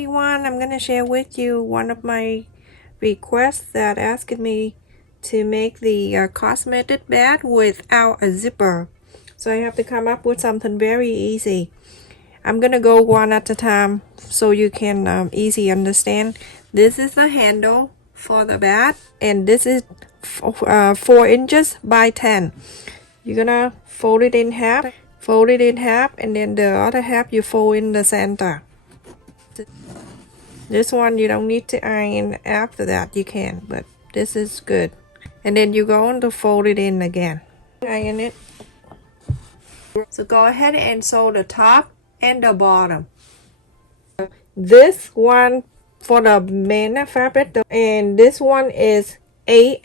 everyone, I'm gonna share with you one of my requests that asked me to make the cosmetic bag without a zipper. So I have to come up with something very easy. I'm gonna go one at a time so you can easy understand. This is the handle for the bag, and this is 4 inches by 10. You're gonna fold it in half, and then the other half you fold in the center. This one you don't need to iron. After that you can, but this is good. And then you're going to fold it in again, iron it. So go ahead and sew the top and the bottom. This one for the main fabric, and this one is 8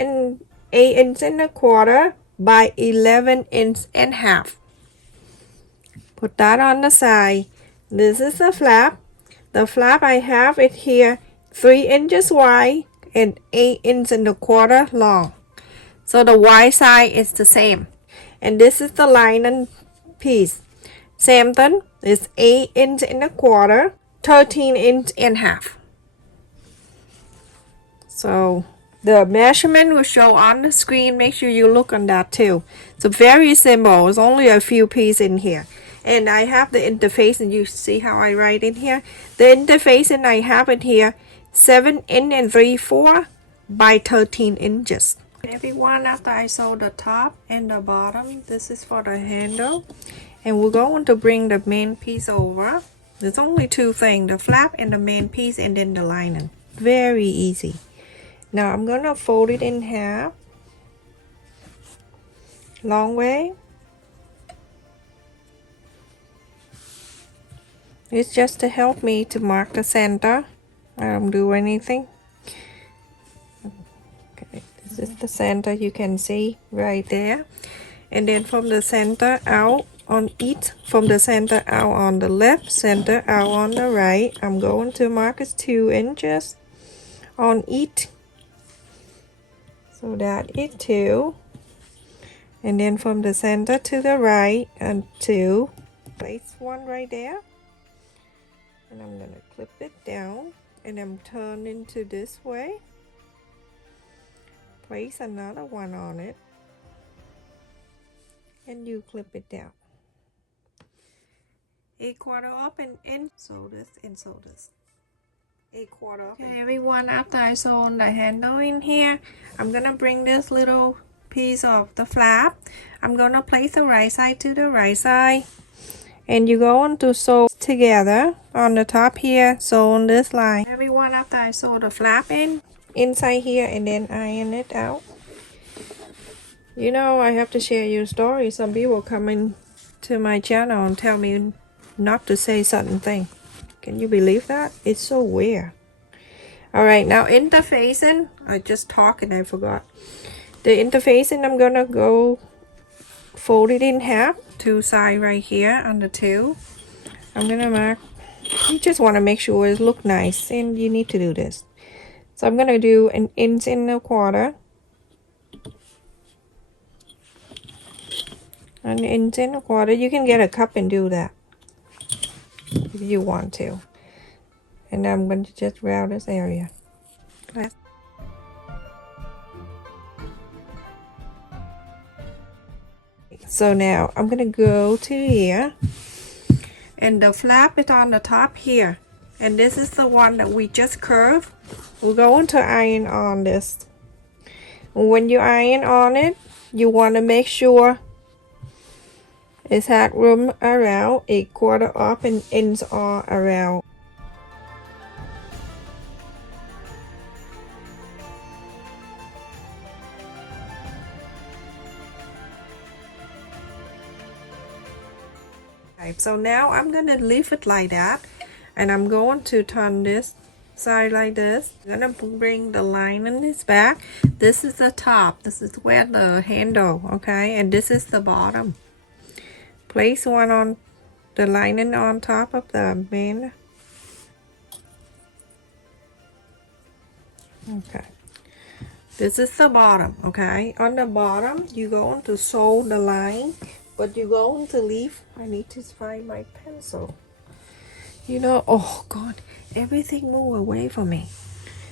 inches and a quarter by 11 inches and a half. Put that on the side. This is the flap. The flap I have it here 3 inches wide and 8 inches and a quarter long. So the wide side is the same. And this is the lining piece. Same thing is 8 inches and a quarter, 13 inches and a half. So the measurement will show on the screen. Make sure you look on that too. So very simple. It's only a few pieces in here. And I have the interface, and you see how I write in here. The interface, and I have it here 7 inches and 3/4 by 13 inches. Everyone, after I sew the top and the bottom, this is for the handle, and we're going to bring the main piece over. There's only two things, the flap and the main piece, and then the lining. Very easy. Now I'm gonna fold it in half, long way. It's just to help me to mark the center. I don't do anything. Okay, this is the center, you can see right there. And then from the center out on each, from the center out on the left, center out on the right, I'm going to mark it 2 inches on each. So that is 2. And then from the center to the right and 2. Place one right there. And I'm gonna clip it down, and I'm turning to this way. Place another one on it, and you clip it down. 1/4 up and in. Sew this and sew this. 1/4 up. Okay, everyone. After I sew on the handle in here, I'm gonna bring this little piece of the flap. I'm gonna place the right side to the right side. And you're going to sew together on the top here, sew on this line. Everyone, after I sew the flap in inside here, and then iron it out. You know, I have to share your story. Some people come in to my channel and tell me not to say certain thing. Can you believe that? It's so weird. Alright, now interfacing. I just talked and I forgot. The interfacing, I'm gonna go fold it in half. 2 sides right here on the 2. I'm gonna mark. You just want to make sure it look nice, and you need to do this. So I'm gonna do 1 inch and a quarter, 1 inch and a quarter. You can get a cup and do that if you want to. And I'm going to just round this area. So now I'm gonna go to here, and the flap is on the top here, and this is the one that we just curved. We're going to iron on this. When you iron on it, you want to make sure it's had room around 1/4 up and ends all around. So now I'm gonna leave it like that, and I'm going to turn this side like this. I'm gonna bring the line in this back. This is the top, this is where the handle, okay, and this is the bottom. Place one on the lining on top of the main. Okay, this is the bottom. Okay, on the bottom you're going to sew the line, but you're going to leave. I need to find my pencil. You know, oh God, everything move away from me.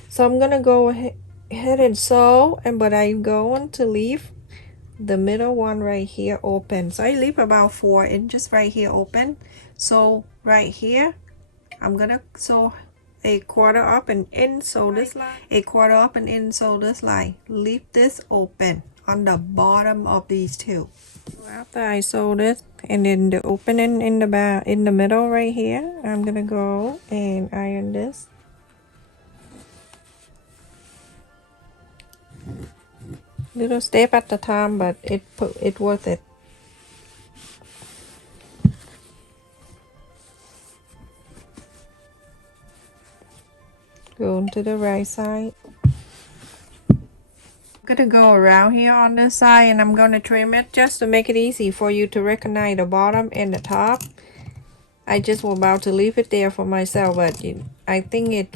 So I'm gonna go ahead and sew, but I'm going to leave the middle one right here open. So I leave about 4 inches right here open. So right here, I'm gonna sew a quarter up and in sew this line, a quarter up and in sew this line. Leave this open on the bottom of these two. So after I sew this and then the opening in the middle right here, I'm gonna go and iron this. Little step at a time, but it worth it. Go to the right side. I'm gonna go around here on this side and I'm gonna trim it just to make it easy for you to recognize the bottom and the top. I just was about to leave it there for myself, but I think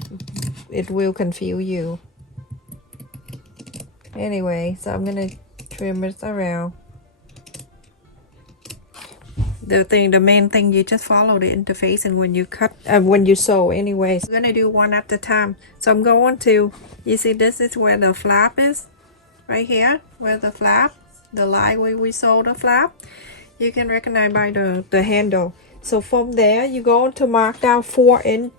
it will confuse you. Anyway, so I'm gonna trim it around. The main thing, you just follow the interface, and when you cut, when you sew, anyways, we're gonna do one at a time. So I'm going to, you see, this is where the flap is, right here, where the flap, the line where we sew the flap. You can recognize by the handle. So from there, you're going to mark down 4 inches.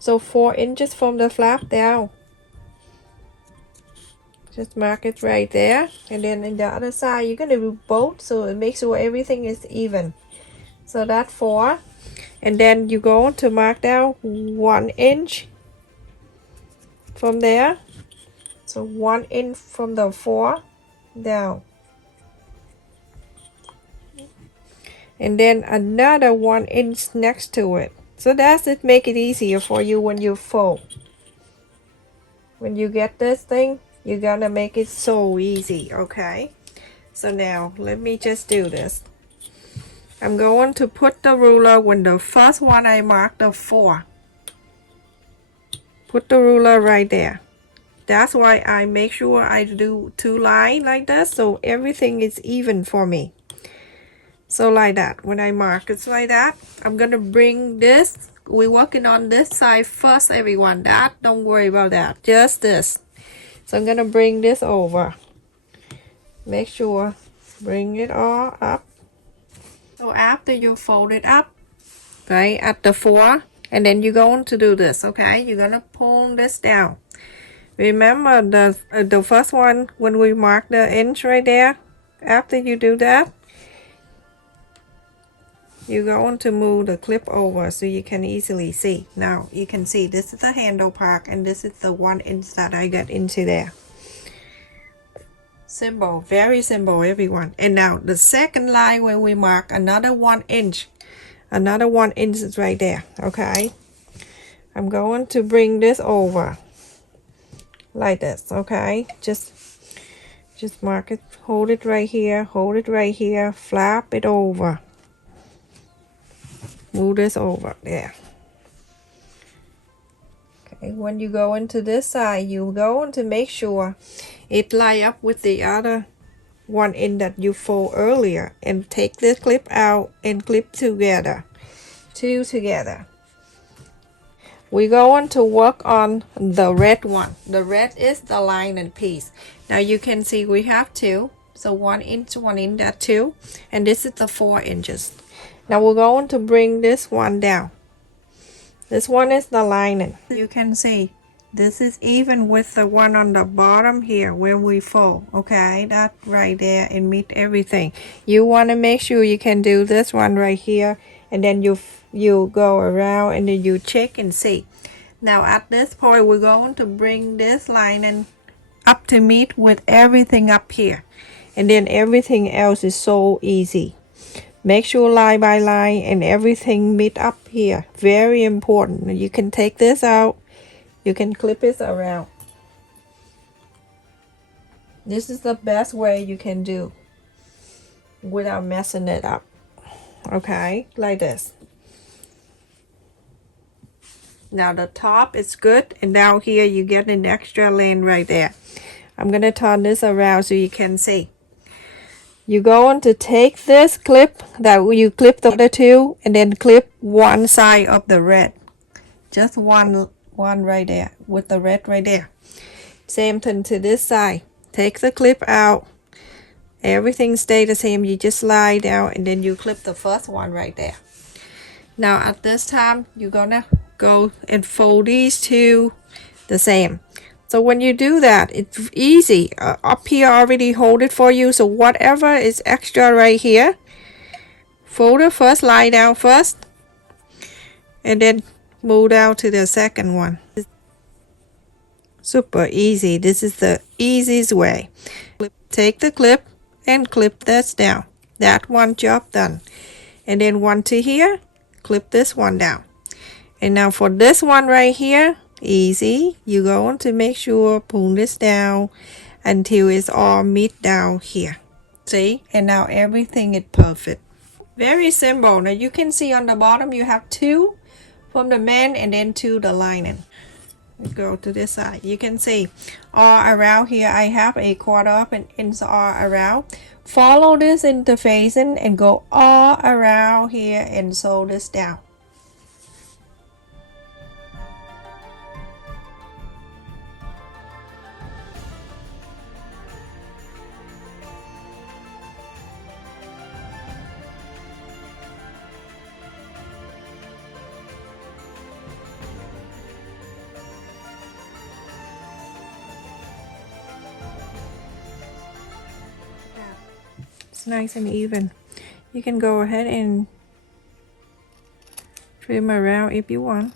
So 4 inches from the flap down. Just mark it right there, and then in the other side you're gonna do both, so it makes sure everything is even. So that's 4, and then you go to mark down 1 inch from there. So 1 inch from the 4 down, and then another 1 inch next to it. So that's it. Make it easier for you when you fold. When you get this thing, you're gonna make it so easy. Okay, so now let me just do this. I'm going to put the ruler when the first one I marked the 4. Put the ruler right there. That's why I make sure I do 2 lines like this, so everything is even for me. So like that, when I mark it's like that, I'm gonna bring this. We're working on this side first, everyone. That, don't worry about that, just this. So I'm gonna bring this over. Make sure, bring it all up. So after you fold it up, right, at the 4, and then you're going to do this, okay? You're gonna pull this down. Remember the first one, when we mark the inch right there, after you do that, you're going to move the clip over so you can easily see. Now you can see this is the handle part, and this is the 1 inch that I got into there. Simple, very simple, everyone. And now the second line where we mark another 1 inch, another 1 inch is right there. Okay, I'm going to bring this over like this. Okay, just mark it, hold it right here, hold it right here, flap it over. Move this over there. Okay, when you go into this side, you go to make sure it line up with the other 1 inch that you fold earlier, and take this clip out and clip together, 2 together. We're going to work on the red one. The red is the lining piece. Now you can see we have 2, so 1 inch, 1 inch, that 2, and this is the 4 inches. Now we're going to bring this one down. This one is the lining. You can see this is even with the one on the bottom here where we fold. Okay, that right there, and meet everything. You want to make sure you can do this one right here, and then you go around and then you check and see. Now at this point, we're going to bring this lining up to meet with everything up here, and then everything else is so easy. Make sure line by line and everything meet up here. Very important. You can take this out. You can clip it around. This is the best way you can do without messing it up. Okay, like this. Now the top is good, and down here you get an extra lane right there. I'm gonna turn this around so you can see. you're going to take this clip that you clip the other two and then clip one side of the red. Just one right there with the red right there. Same thing to this side. Take the clip out. Everything stay the same. You just slide down and then you clip the first one right there. Now at this time, you're gonna go and fold these two the same. So when you do that, it's easy. Up here already hold it for you. So whatever is extra right here, fold it first, lie down first, and then move down to the second one. Super easy. This is the easiest way. Take the clip and clip this down. That one job done. And then one to here, clip this one down. And now for this one right here, easy. You're going to make sure pull this down until it's all meet down here. See? And now everything is perfect. Very simple. Now you can see on the bottom you have two from the man and then two the lining. Go to this side. You can see all around here I have a quarter up and inch all around. Follow this interfacing and go all around here and sew this down. It's nice and even. You can go ahead and trim around if you want.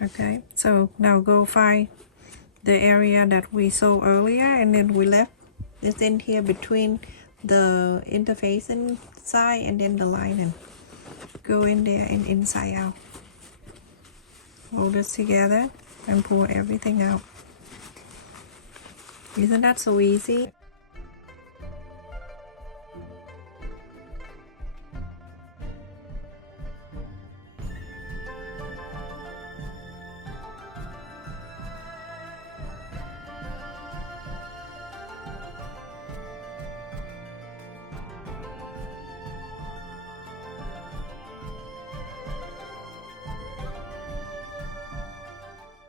Okay, so now go find the area that we saw earlier and then we left this in here between the interfacing side and then the lining. Go in there and inside out. Hold this together and pull everything out. Isn't that so easy?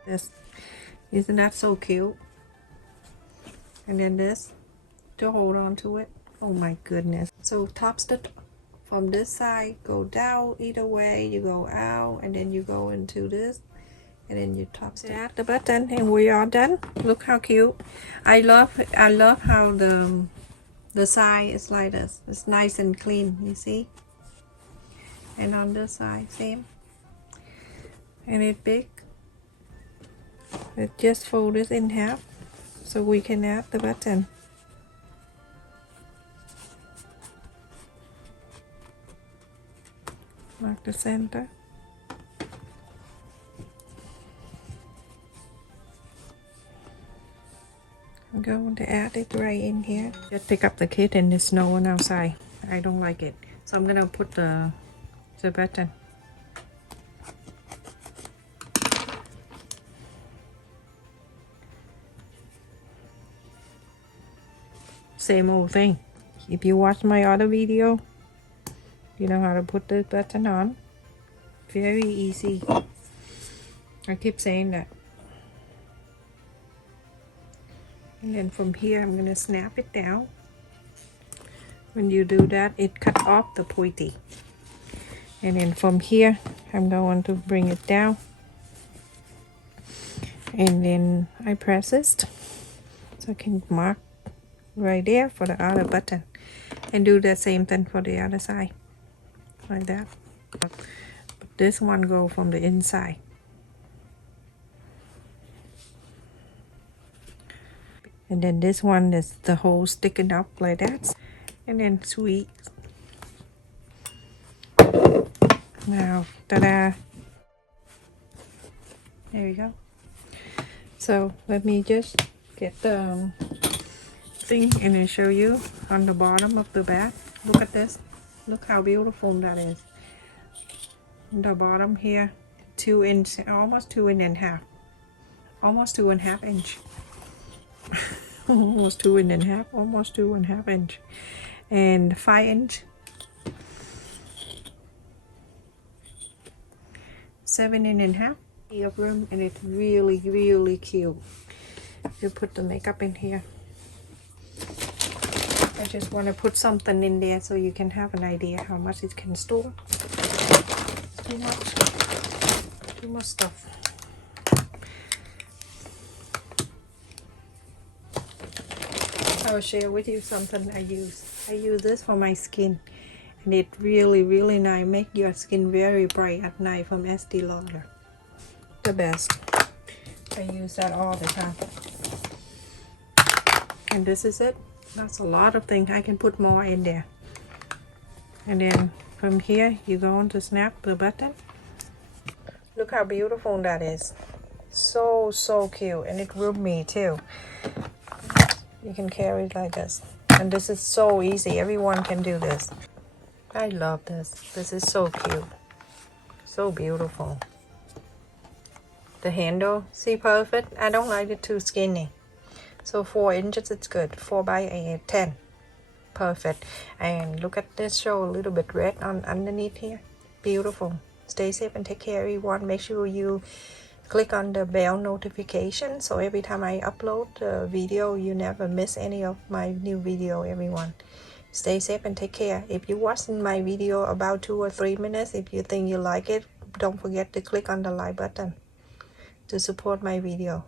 This, isn't that so cute? And then this to hold on to it. Oh my goodness. So top stitch from this side, go down either way, you go out and then you go into this and then you top stitch at the button and we are done. Look how cute. I love how the side is like this. It's nice and clean, you see? And on this side, same. And it's big. It just fold this in half so we can add the button. Mark the center. I'm going to add it right in here. Just pick up the kit and it's snowing outside. I don't like it. So I'm gonna put the button. Same old thing. If you watch my other video, you know how to put the button on. Very easy. I keep saying that. And then from here I'm gonna snap it down. When you do that, it cut off the pointy. And then from here I'm going to bring it down. And then I press it so I can mark right there for the other button and do the same thing for the other side like that. But this one go from the inside. And then this one is the hole sticking up like that. And then sweet. Now, ta-da! There you go. So let me just get the thing and then show you on the bottom of the bag. Look at this. Look how beautiful that is. The bottom here, 2 inch, almost 2.5. Almost 2.5 inch. Almost 2.5, almost 2.5 inch. And 5 inch. 7.5 of room, and it's really, really cute. You put the makeup in here. I just want to put something in there so you can have an idea how much it can store. Too much stuff. I will share with you something I use. I use this for my skin, and it really, really nice. Make your skin very bright at night from Estee Lauder. The best. I use that all the time. And this is it. That's a lot of things. I can put more in there. And then from here you go on to snap the button. Look how beautiful that is. So cute, and it roomy too. You can carry it like this, and this is so easy. Everyone can do this. I love this. This is so cute, so beautiful. The handle, see, perfect. I don't like it too skinny, so 4 inches it's good. 4 by 10, perfect. And look at this, show a little bit red on underneath here. Beautiful. Stay safe and take care, everyone. Make sure you click on the bell notification so every time I upload a video you never miss any of my new video, everyone. Stay safe and take care. If you watched my video about 2 or 3 minutes, if you think you like it, don't forget to click on the like button to support my video.